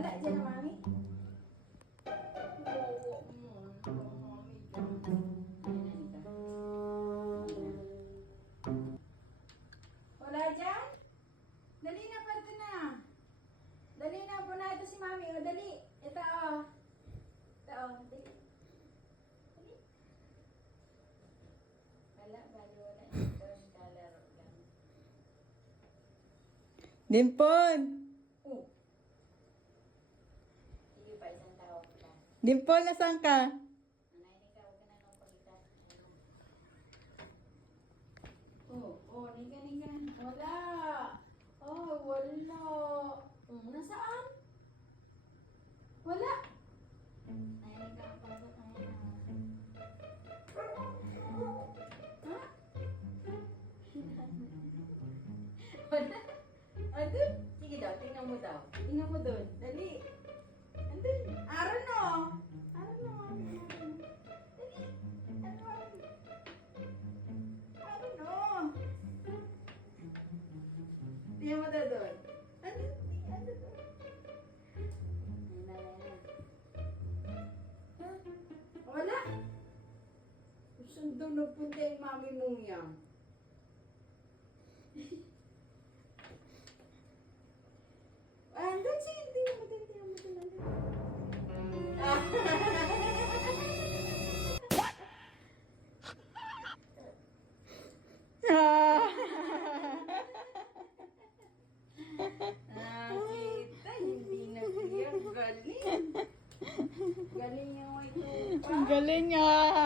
Wala dyan na, mami. Oo, mami. Wala dyan? Dali na pa ito na. Dali na po na ito si mami. O, dali. Ito, o. Ito, o. Dali. Dali. Wala, bali wala. Ito, kalaro lang. Dimpon! Oh. Sige pa, isang tawag lang. Dimpon, nasaan ka? Nanay, ikaw ka na nung pagkita. Oh, nika. Wala. Oh, wala. Nasaan? Wala. Ay, nika, pasok na yan. Ha? Wala. Andun? Sige daw, tingnan mo daw. Tingnan mo dun. Dali. Andun. Aron no. Aron no. Dali. Aron. Aron no. Tingnan mo daw dun. Andun. Andun. Ayun. Ha? Wala. Saan daw napunta yung mami mong yan? Andun, sige, tingnan mo dun. Kita, hindi nag-iyak. Galing. Galing yung may tupa. Ang galing nga!